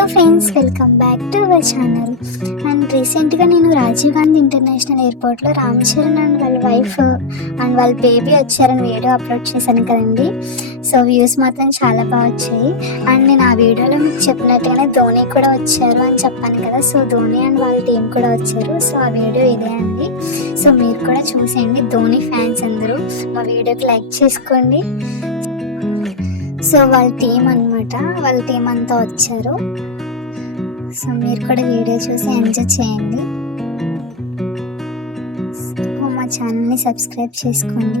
Hello friends, welcome back to our channel. And రీసెంట్గా నేను Rajiv Gandhi international ఎయిర్పోర్ట్లో రామ్ చరణ్ అండ్ వాళ్ళ వైఫ్ అండ్ వాళ్ళ బేబీ వచ్చారని వీడియో అప్లోడ్ చేశాను కదండి. సో వ్యూస్ మాత్రం చాలా బాగా వచ్చాయి. అండ్ నేను ఆ వీడియోలో మీకు చెప్పినట్టుగానే ధోని కూడా వచ్చారు అని చెప్పాను కదా. సో ధోని అండ్ వాళ్ళ టీం కూడా వచ్చారు. సో ఆ వీడియో ఇదే అండి. సో మీరు కూడా చూసేయండి. ధోని ఫ్యాన్స్ అందరూ మా వీడియోకి లైక్ చేసుకోండి. సో వాళ్ళ టీం అనమాట, వాళ్ళ టీం అంతా వచ్చారు. సో మీరు కూడా వీడియో చూసి ఎంజాయ్ చేయండి. మా ఛానల్ని సబ్స్క్రైబ్ చేసుకోండి.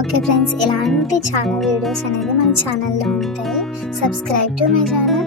ఓకే ఫ్రెండ్స్, ఇలాంటి చాలా వీడియోస్ అనేది మన ఛానల్లో ఉంటాయి. Subscribe to my channel.